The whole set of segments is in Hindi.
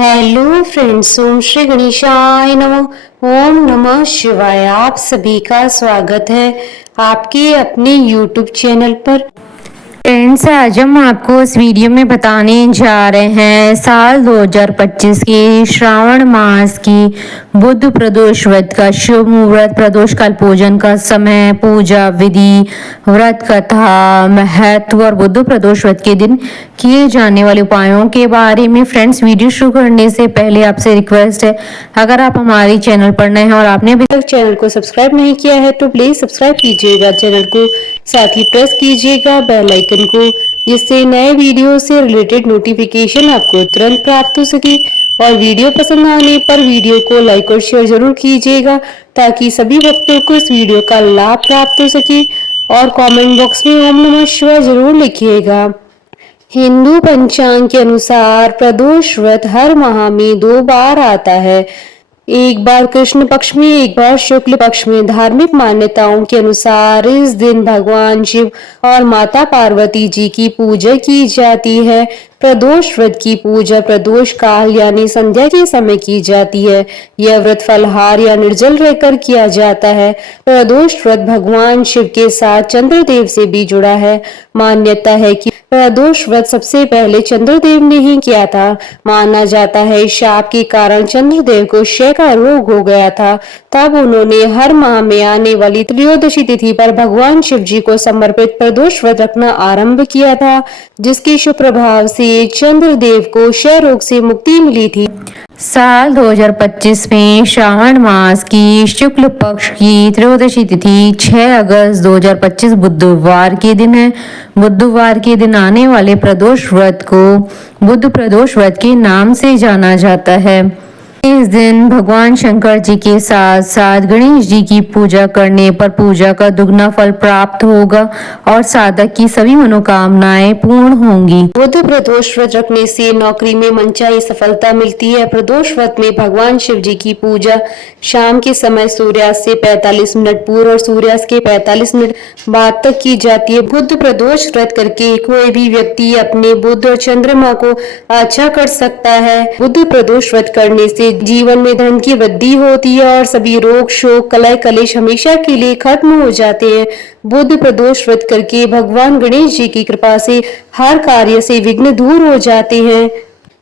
हेलो फ्रेंड्स, ओम श्री गणेशाय नमः। ओम नमः शिवाय। आप सभी का स्वागत है आपके अपने यूट्यूब चैनल पर। फ्रेंड्स, आज हम आपको इस वीडियो में बताने जा रहे हैं साल 2025 के श्रावण मास की बुध प्रदोष व्रत का शुभ मुहूर्त, प्रदोष काल पूजन का समय, पूजा विधि, व्रत कथा, महत्व और बुध प्रदोष व्रत के दिन किए जाने वाले उपायों के बारे में। फ्रेंड्स, वीडियो शुरू करने से पहले आपसे रिक्वेस्ट है, अगर आप हमारे चैनल पर नए हैं और आपने अभी तक चैनल को सब्सक्राइब नहीं किया है तो प्लीज सब्सक्राइब कीजिएगा चैनल को, साथ ही प्रेस कीजिएगा बेल आइकन को, जिससे नए वीडियो से रिलेटेड नोटिफिकेशन आपको तुरंत प्राप्त हो सके। और वीडियो पसंद आने पर वीडियो को लाइक और शेयर जरूर कीजिएगा ताकि सभी भक्तों को इस वीडियो का लाभ प्राप्त हो सके। और कमेंट बॉक्स में ओम नमः शिवाय जरूर लिखिएगा। हिंदू पंचांग के अनुसार प्रदोष व्रत हर माह में 2 बार आता है, एक बार कृष्ण पक्ष में, एक बार शुक्ल पक्ष में। धार्मिक मान्यताओं के अनुसार इस दिन भगवान शिव और माता पार्वती जी की पूजा की जाती है। प्रदोष व्रत की पूजा प्रदोष काल यानी संध्या के समय की जाती है। यह व्रत फलहार या निर्जल रहकर किया जाता है। प्रदोष व्रत भगवान शिव के साथ चंद्रदेव से भी जुड़ा है। मान्यता है कि प्रदोष व्रत सबसे पहले चंद्रदेव ने ही किया था। माना जाता है शाप के कारण चंद्रदेव को क्षय का रोग हो गया था। तब उन्होंने हर माह में आने वाली त्रयोदशी तिथि पर भगवान शिव जी को समर्पित प्रदोष व्रत रखना आरंभ किया था, जिसके शुभ प्रभाव से चंद्रदेव को क्षय रोग से मुक्ति मिली थी। साल 2025 में श्रावण मास की शुक्ल पक्ष की त्रयोदशी तिथि 6 अगस्त 2025 बुधवार के दिन है। बुधवार के दिन आने वाले प्रदोष व्रत को बुध प्रदोष व्रत के नाम से जाना जाता है। इस दिन भगवान शंकर जी के साथ साथ गणेश जी की पूजा करने पर पूजा का दुगना फल प्राप्त होगा और साधक की सभी मनोकामनाएं पूर्ण होंगी। बुध प्रदोष व्रत रखने से नौकरी में मनचाही सफलता मिलती है। प्रदोष व्रत में भगवान शिव जी की पूजा शाम के समय सूर्यास्त से 45 मिनट पूर्व और सूर्यास्त के 45 मिनट बाद तक की जाती है। बुध प्रदोष व्रत करके कोई भी व्यक्ति अपने बुध और चंद्रमा को अच्छा कर सकता है। बुध प्रदोष व्रत करने से जीवन में धन की वृद्धि होती है और सभी रोग शोक कलह कलेश हमेशा के लिए खत्म हो जाते हैं। बुध प्रदोष व्रत करके भगवान गणेश जी की कृपा से हर कार्य से विघ्न दूर हो जाते हैं।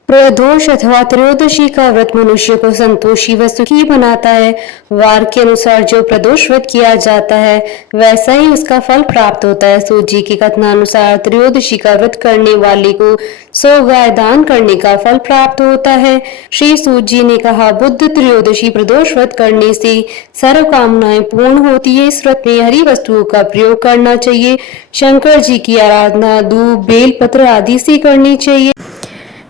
प्रदोष अथवा त्रयोदशी का व्रत मनुष्य को संतोषी व सुखी बनाता है। वार के अनुसार जो प्रदोष व्रत किया जाता है वैसा ही उसका फल प्राप्त होता है। सूत जी के कथनानुसार त्रयोदशी का व्रत करने वाले को 100 गाय दान करने का फल प्राप्त होता है। श्री सूत जी ने कहा, बुध त्रयोदशी प्रदोष व्रत करने से सर्व कामनाएं पूर्ण होती है। इस व्रत में हरी वस्तुओं का प्रयोग करना चाहिए। शंकर जी की आराधना दूब बेल पत्र आदि से करनी चाहिए।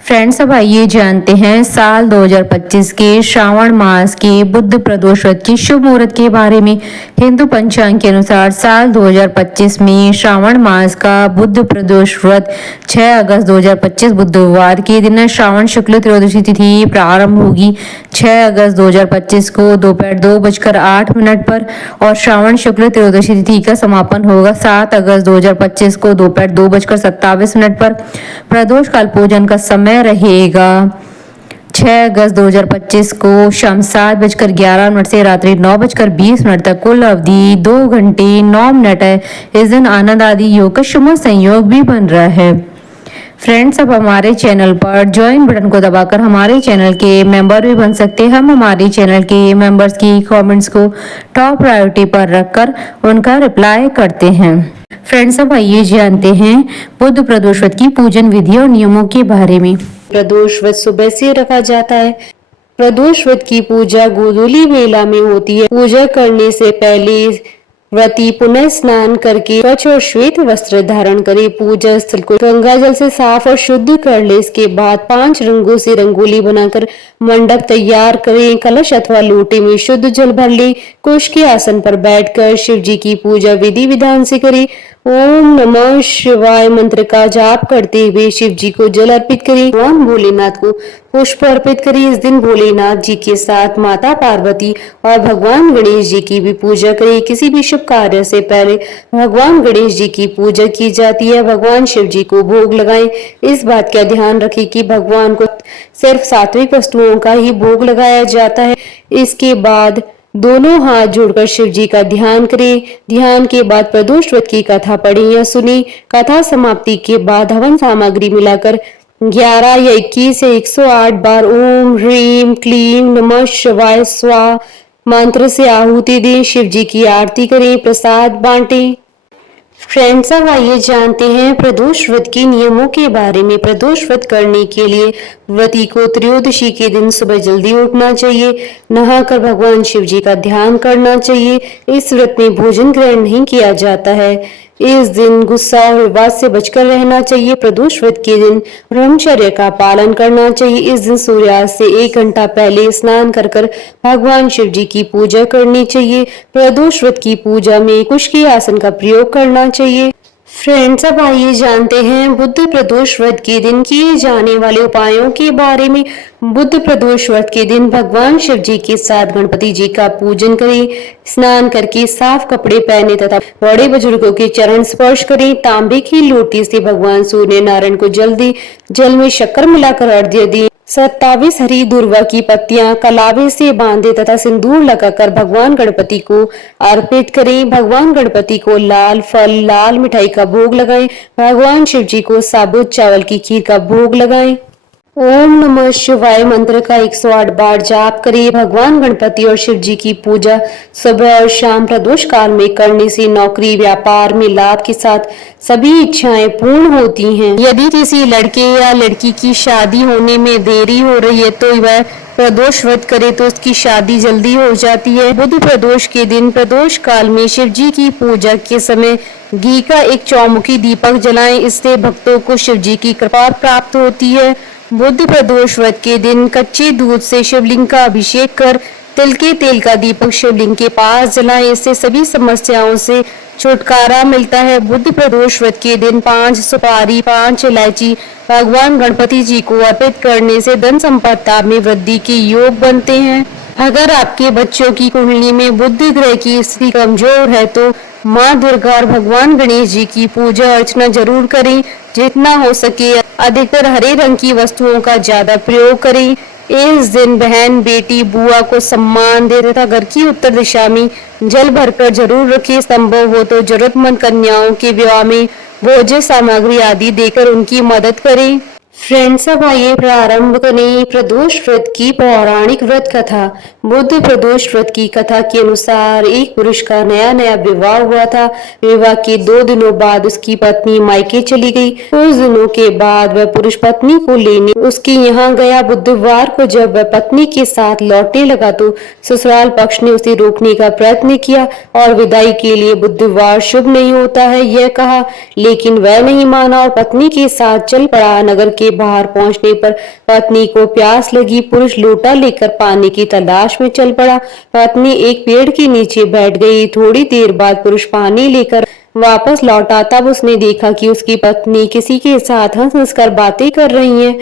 फ्रेंड्स, अब आइए जानते हैं साल 2025 के श्रावण मास के बुध प्रदोष व्रत के शुभ मुहूर्त के बारे में। हिंदू पंचांग के अनुसार साल 2025 में श्रावण मास का बुध प्रदोष व्रत 6 अगस्त 2025 बुधवार के दिन श्रावण शुक्ल त्रयोदशी तिथि प्रारंभ होगी। 6 अगस्त 2025 को दोपहर 2:08 पर और श्रावण शुक्ल त्रयोदशी तिथि का समापन होगा 7 अगस्त 2025 को दोपहर 2:27 पर। प्रदोष काल पूजन का समय रहेगा 6 अगस्त 2025 को शाम 7:11 से रात्रि 9:20 तक। कुल अवधि 2 घंटे 9 मिनट है। इस दिन आनंद आदि योग का शुभ संयोग भी बन रहा है। फ्रेंड्स, अब हमारे चैनल पर ज्वाइन बटन को दबाकर हमारे चैनल के मेंबर भी बन सकते हैं। हम हमारे चैनल के मेंबर्स की कमेंट्स को टॉप प्रायोरिटी पर रखकर उनका रिप्लाई करते हैं। फ्रेंड्स, अब आइए जानते हैं बुध प्रदोष व्रत की पूजन विधि और नियमों के बारे में। प्रदोष व्रत सुबह से रखा जाता है। प्रदोष व्रत की पूजा गोधूली बेला में होती है। पूजा करने से पहले व्रती पुनः स्नान करके स्वच्छ और श्वेत वस्त्र धारण करे। पूजा स्थल को गंगा जल से साफ और शुद्ध कर ले। इसके बाद 5 रंगों से रंगोली बनाकर मंडप तैयार करें। कलश अथवा लोटे में शुद्ध जल भर ले। कुश के आसन पर बैठकर शिव जी की पूजा विधि विधान से करे। ओम नमः शिवाय मंत्र का जाप करते हुए शिव जी को जल अर्पित करें। भगवान भोलेनाथ को पुष्प अर्पित करें। इस दिन भोलेनाथ जी के साथ माता पार्वती और भगवान गणेश जी की भी पूजा करें। किसी भी शुभ कार्य से पहले भगवान गणेश जी की पूजा की जाती है। भगवान शिव जी को भोग लगाएं। इस बात का ध्यान रखें कि भगवान को सिर्फ सात्विक वस्तुओं का ही भोग लगाया जाता है। इसके बाद दोनों हाथ जोड़कर शिव जी का ध्यान करें। ध्यान के बाद प्रदोष व्रत की कथा पढ़ें या सुनी। कथा समाप्ति के बाद हवन सामग्री मिलाकर 11 या 21 या 108 बार ओम ह्रीम क्लीम नमः शिवाय स्वाहा मंत्र से आहुति दें। शिव जी की आरती करें, प्रसाद बांटें। फ्रेंड्स, अब आइए जानते हैं प्रदोष व्रत के नियमों के बारे में। प्रदोष व्रत करने के लिए व्रती को त्रयोदशी के दिन सुबह जल्दी उठना चाहिए, नहाकर भगवान शिव जी का ध्यान करना चाहिए। इस व्रत में भोजन ग्रहण नहीं किया जाता है। इस दिन गुस्सा और विवाद से बचकर रहना चाहिए। प्रदोष व्रत के दिन ब्रह्मचर्य का पालन करना चाहिए। इस दिन सूर्यास्त से 1 घंटा पहले स्नान कर भगवान शिव जी की पूजा करनी चाहिए। प्रदोष व्रत की पूजा में कुश के आसन का प्रयोग करना चाहिए। फ्रेंड्स, अब आइए जानते हैं बुद्ध प्रदोष व्रत के दिन किए जाने वाले उपायों के बारे में। बुद्ध प्रदोष व्रत के दिन भगवान शिव जी के साथ गणपति जी का पूजन करें। स्नान करके साफ कपड़े पहने तथा बड़े बुजुर्गों के चरण स्पर्श करें। तांबे की लोटी से भगवान सूर्य नारायण को जल दें। जल में शक्कर मिलाकर अर्घ्य दें। 27 हरी दुर्वा की पत्तियां कलावे से बांधे तथा सिंदूर लगाकर भगवान गणपति को अर्पित करें। भगवान गणपति को लाल फल लाल मिठाई का भोग लगाएं। भगवान शिव जी को साबुत चावल की खीर का भोग लगाएं। ओम नमः शिवाय मंत्र का 108 बार जाप करें। भगवान गणपति और शिव जी की पूजा सुबह और शाम प्रदोष काल में करने से नौकरी व्यापार में लाभ के साथ सभी इच्छाएं पूर्ण होती हैं। यदि किसी लड़के या लड़की की शादी होने में देरी हो रही है तो वह प्रदोष व्रत करे तो उसकी शादी जल्दी हो जाती है। बुध प्रदोष के दिन प्रदोष काल में शिव जी की पूजा के समय घी का एक चौमुखी दीपक जलाएं। इससे भक्तों को शिव जी की कृपा प्राप्त होती है। बुध प्रदोष व्रत के दिन कच्चे दूध से शिवलिंग का अभिषेक कर तिल के तेल का दीपक शिवलिंग के पास जलाएं। इससे सभी समस्याओं से छुटकारा मिलता है। बुध प्रदोष व्रत के दिन 5 सुपारी 5 इलायची भगवान गणपति जी को अर्पित करने से धन संपदा में वृद्धि के योग बनते हैं। अगर आपके बच्चों की कुंडली में बुध ग्रह की स्थिति कमजोर है तो माँ दुर्गा और भगवान गणेश जी की पूजा अर्चना जरूर करें। जितना हो सके अधिकतर हरे रंग की वस्तुओं का ज्यादा प्रयोग करें। इस दिन बहन बेटी बुआ को सम्मान दे तथा घर की उत्तर दिशा में जल भरकर जरूर रखें। संभव हो तो जरूरतमंद कन्याओं के विवाह में भोज्य सामग्री आदि देकर उनकी मदद करें। फ्रेंड्स, अब आइए प्रारंभ करें प्रदोष व्रत की पौराणिक व्रत कथा। बुद्ध प्रदोष व्रत की कथा के अनुसार एक पुरुष का नया नया विवाह हुआ था। विवाह के 2 दिनों बाद उसकी पत्नी मायके चली गई। कुछ दिनों के बाद वह पुरुष पत्नी को लेने उसके यहाँ गया। बुधवार को जब वह पत्नी के साथ लौटने लगा तो ससुराल पक्ष ने उसे रोकने का प्रयत्न किया और विदाई के लिए बुधवार शुभ नहीं होता है यह कहा, लेकिन वह नहीं माना और पत्नी के साथ चल पड़ा। नगर के बाहर पहुंचने पर पत्नी को प्यास लगी। पुरुष लोटा लेकर पानी की तलाश में चल पड़ा। पत्नी एक पेड़ के नीचे बैठ गई। थोड़ी देर बाद पुरुष पानी लेकर वापस लौटा। तब उसने देखा कि उसकी पत्नी किसी के साथ हंस हंस कर बातें कर रही है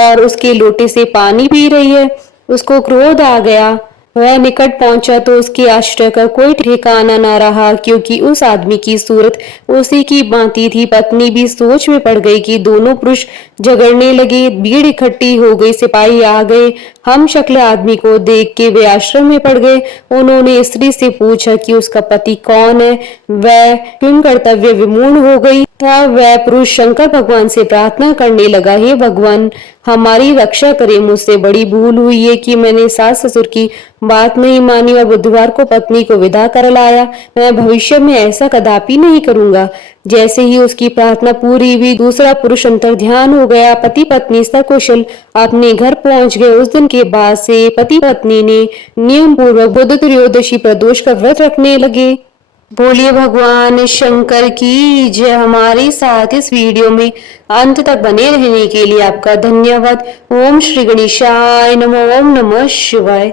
और उसके लोटे से पानी पी रही है। उसको क्रोध आ गया। वह निकट पहुंचा तो उसके आश्चर्य का कोई ठिकाना न रहा, क्योंकि उस आदमी की सूरत उसी की भांति थी। पत्नी भी सोच में पड़ गई कि दोनों पुरुष झगड़ने लगे। भीड़ इकट्ठी हो गई। सिपाही आ गए। हम शक्ल आदमी को देख के वे आश्रम में पड़ गए। उन्होंने स्त्री से पूछा कि उसका पति कौन है। वह किम कर्तव्य विमूढ़ हो गई। तब वह पुरुष शंकर भगवान से प्रार्थना करने लगा, हे भगवान, हमारी रक्षा करे। मुझसे बड़ी भूल हुई है कि मैंने सास ससुर की बात नहीं मानी और बुधवार को पत्नी को विदा कर लाया। मैं भविष्य में ऐसा कदापि नहीं करूंगा। जैसे ही उसकी प्रार्थना पूरी हुई, दूसरा पुरुष अंतर्ध्यान हो गया। पति पत्नी सकुशल अपने घर पहुंच गए। उस दिन के बाद से पति पत्नी ने नियम पूर्वक बुध त्रयोदशी प्रदोष का व्रत रखने लगे। बोलिए भगवान शंकर की जय। हमारे साथ इस वीडियो में अंत तक बने रहने के लिए आपका धन्यवाद। ओम श्री गणेशाय नमः। ओम नमः शिवाय।